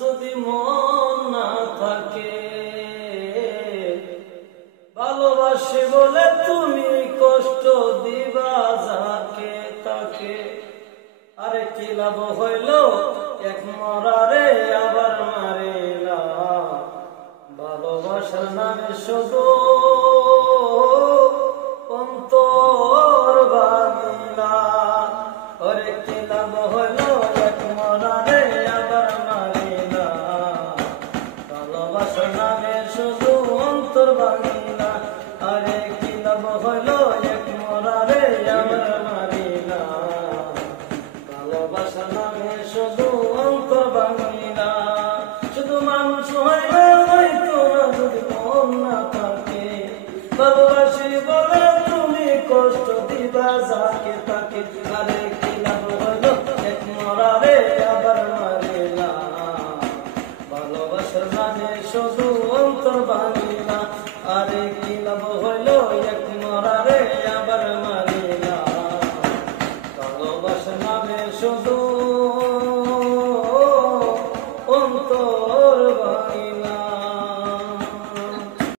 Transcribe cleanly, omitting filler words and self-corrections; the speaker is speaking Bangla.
যদি মন না থাকে, ভালোবাসি বলে তুমি কষ্ট দিবা যাকে তাকে। আরে কি লাভ হইল এক মরারে আবার মারিলা, ভালোবাসার নামে শুধু অন্তর ভাঙিলা। আরে কি লাভ হইল এক মরারে আবার মারিলা, ভালোবাসার নামে শুধু অন্তর ভাঙিলা। আরে কি লাভ হইল এক মরারে আবার মারিলা, ভালোবাসার নামে শুধু অন্তর ভাঙিলা। শুধু মানুষ হইলে হয়তো না যদি মন না থাকে, ভালোবাসি বলে তুমি কষ্ট দিবা যাকে তাকে। আরে কি লাভ হইল এক মরারে আবার মারিলা, ভালোবাসার নামে শুধু অন্তর ভাঙিলা।